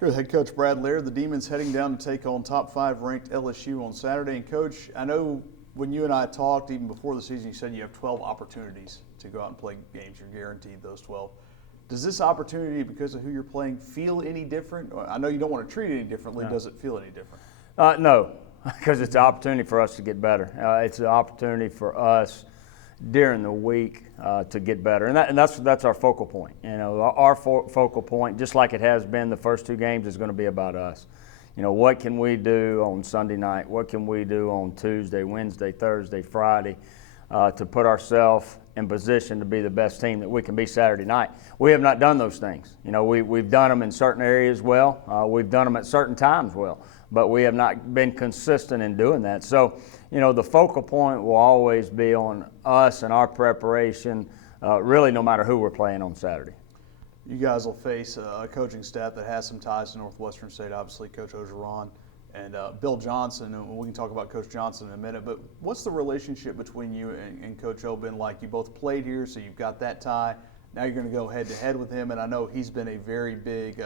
Here with head coach Brad Laird. The Demons heading down to take on top 5 ranked LSU on Saturday. And coach, I know when you and I talked even before the season, you said you have 12 opportunities to go out and play games. You're guaranteed those 12. Does this opportunity, because of who you're playing, feel any different? I know you don't want to treat it any differently. No. Does it feel any different? No, because it's an opportunity for us to get better. It's an opportunity for us during the week to get better, and that's our focal point. You know, our focal point, just like it has been the first 2 games, is going to be about us. You know, what can we do on Sunday night? What can we do on Tuesday, Wednesday, Thursday, Friday to put ourselves in position to be the best team that we can be Saturday night? We have not done those things. You know, we've done them in certain areas well. We've done them at certain times well, but we have not been consistent in doing that. So, you know, the focal point will always be on us and our preparation, really no matter who we're playing on Saturday. You guys will face a coaching staff that has some ties to Northwestern State, obviously Coach Ogeron and Bill Johnson, and we can talk about Coach Johnson in a minute, but what's the relationship between you and Coach O been like? You both played here, so you've got that tie. Now you're going to go head-to-head with him, and I know he's been a very big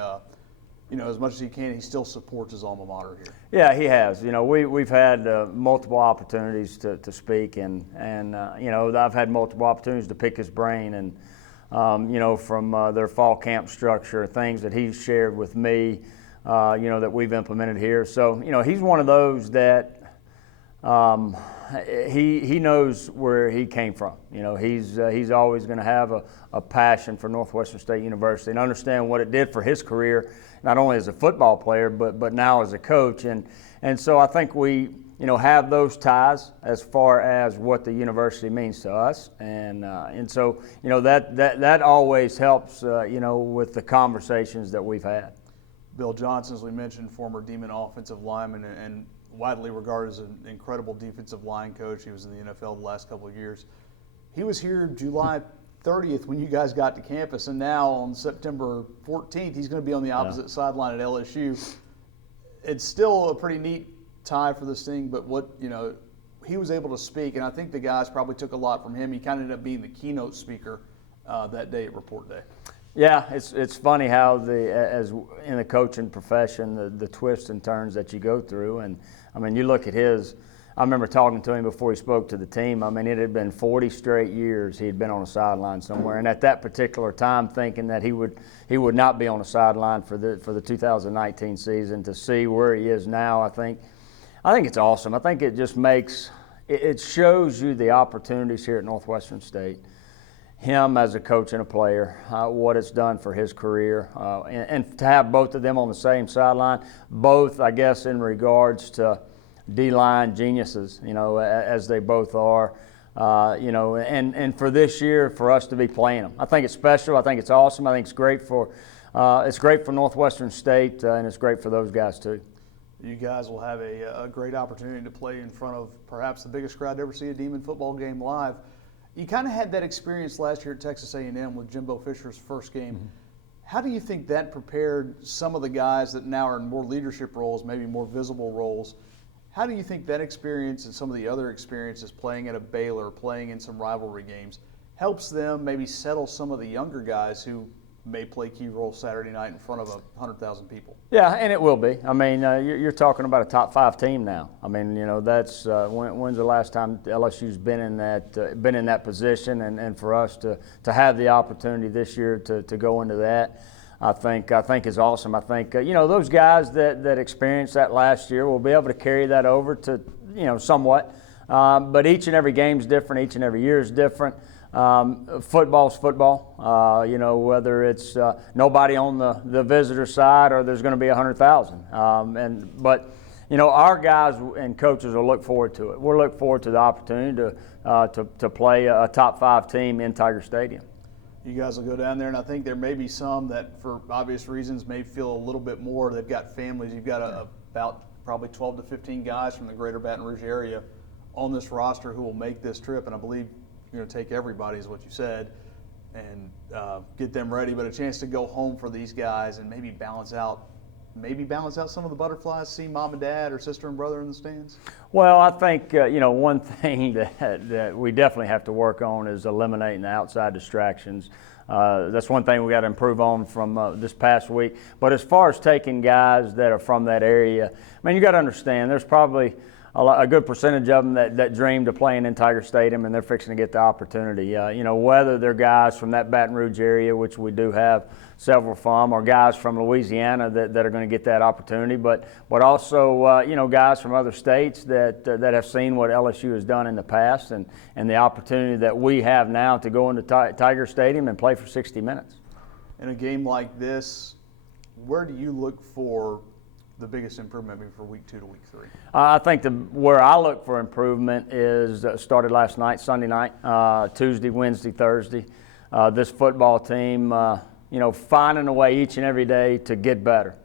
you know, as much as he can, he still supports his alma mater here. Yeah, he has. You know, we've had multiple opportunities to speak, and you know, I've had multiple opportunities to pick his brain, and you know, from their fall camp structure, things that he's shared with me, you know, that we've implemented here. So, you know, he's one of those that he knows where he came from. You know, he's always going to have a passion for Northwestern State University and understand what it did for his career, not only as a football player, but now as a coach. And so I think we, you know, have those ties as far as what the university means to us. And so, you know, that always helps, you know, with the conversations that we've had. Bill Johnson, as we mentioned, former Demon offensive lineman and widely regarded as an incredible defensive line coach. He was in the NFL the last couple of years. He was here July 30th when you guys got to campus, and now on September 14th, he's going to be on the opposite sideline at LSU. It's still a pretty neat tie for this thing, but what, you know, he was able to speak, and I think the guys probably took a lot from him. He kind of ended up being the keynote speaker that day at Report Day. Yeah, it's funny how as in the coaching profession, the twists and turns that you go through. And I mean, you look at his. I remember talking to him before he spoke to the team. I mean, it had been 40 straight years he had been on a sideline somewhere, and at that particular time, thinking that he would not be on a sideline for the 2019 season. To see where he is now, I think it's awesome. I think it just it shows you the opportunities here at Northwestern State. Him as a coach and a player, what it's done for his career, and to have both of them on the same sideline, both, I guess, in regards to D-line geniuses, you know, as they both are, you know, and for this year, for us to be playing them. I think it's special. I think it's awesome. I think it's great for Northwestern State, and it's great for those guys too. You guys will have a great opportunity to play in front of perhaps the biggest crowd to ever see a Demon football game live. You kind of had that experience last year at Texas A&M with Jimbo Fisher's first game. Mm-hmm. How do you think that prepared some of the guys that now are in more leadership roles, maybe more visible roles? How do you think that experience and some of the other experiences playing at a Baylor, playing in some rivalry games, helps them maybe settle some of the younger guys who may play key roles Saturday night in front of 100,000 people? Yeah, and it will be. I mean, you're talking about a top 5 team now. I mean, you know, that's when's the last time LSU's been in that position, and for us to have the opportunity this year to go into that, I think is awesome. I think you know, those guys that experienced that last year will be able to carry that over to, you know, somewhat. But each and every game's different. Each and every year is different. Football's football, you know, whether it's nobody on the visitor side or there's going to be 100,000. But, you know, our guys and coaches will look forward to it. We'll look forward to the opportunity to play a top 5 team in Tiger Stadium. You guys will go down there, and I think there may be some that, for obvious reasons, may feel a little bit more. They've got families. You've got about probably 12 to 15 guys from the greater Baton Rouge area on this roster who will make this trip, and I believe you're going to take everybody, is what you said, and get them ready. But a chance to go home for these guys and maybe balance out some of the butterflies, see mom and dad or sister and brother in the stands? Well, I think, you know, one thing that we definitely have to work on is eliminating the outside distractions. That's one thing we got to improve on from this past week. But as far as taking guys that are from that area, I mean, you got to understand there's probably a good percentage of them that dreamed of playing in Tiger Stadium, and they're fixing to get the opportunity. Whether they're guys from that Baton Rouge area, which we do have several from, or guys from Louisiana that are going to get that opportunity, but also guys from other states that have seen what LSU has done in the past, and the opportunity that we have now to go into Tiger Stadium and play for 60 minutes. In a game like this, where do you look for the biggest improvement maybe for week 2 to week 3? I think where I look for improvement is started last night, Sunday night, Tuesday, Wednesday, Thursday. This football team, finding a way each and every day to get better,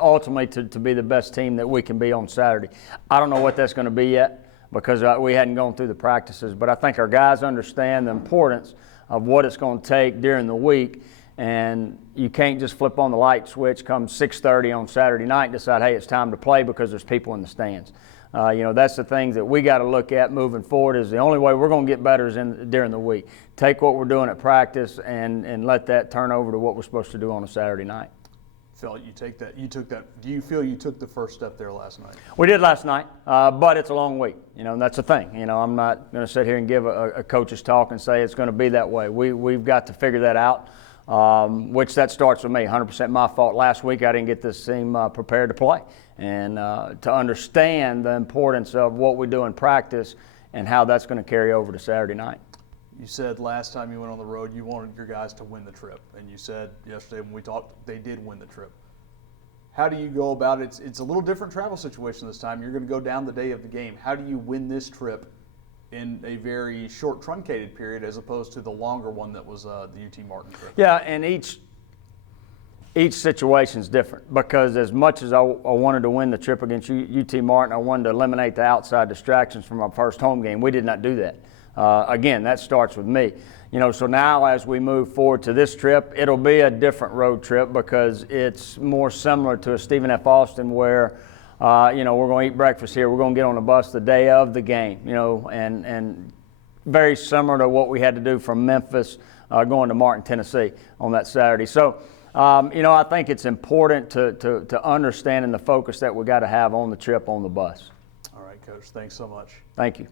ultimately to be the best team that we can be on Saturday. I don't know what that's going to be yet because we hadn't gone through the practices, but I think our guys understand the importance of what it's going to take during the week. And you can't just flip on the light switch come 6:30 on Saturday night and decide, hey, it's time to play because there's people in the stands. That's the things that we got to look at moving forward. Is the only way we're going to get better is during the week. Take what we're doing at practice and let that turn over to what we're supposed to do on a Saturday night. Phil, you took that. Do you feel you took the first step there last night? We did last night, but it's a long week. And that's the thing. I'm not going to sit here and give a coach's talk and say it's going to be that way. We've got to figure that out. Which that starts with me. 100% my fault. Last week I didn't get this team prepared to play, and to understand the importance of what we do in practice and how that's going to carry over to Saturday night. You said last time you went on the road you wanted your guys to win the trip, and you said yesterday when we talked they did win the trip. How do you go about it? It's a little different travel situation this time. You're going to go down the day of the game. How do you win this trip in a very short, truncated period as opposed to the longer one that was the UT Martin trip? Yeah, and each situation is different because as much as I wanted to win the trip against UT Martin, I wanted to eliminate the outside distractions from our first home game. We did not do that. Again, that starts with me. So now as we move forward to this trip, it'll be a different road trip because it's more similar to a Stephen F. Austin where we're going to eat breakfast here. We're going to get on the bus the day of the game, and very similar to what we had to do from Memphis going to Martin, Tennessee on that Saturday. So, I think it's important to understand and the focus that we got to have on the trip on the bus. All right, Coach. Thanks so much. Thank you.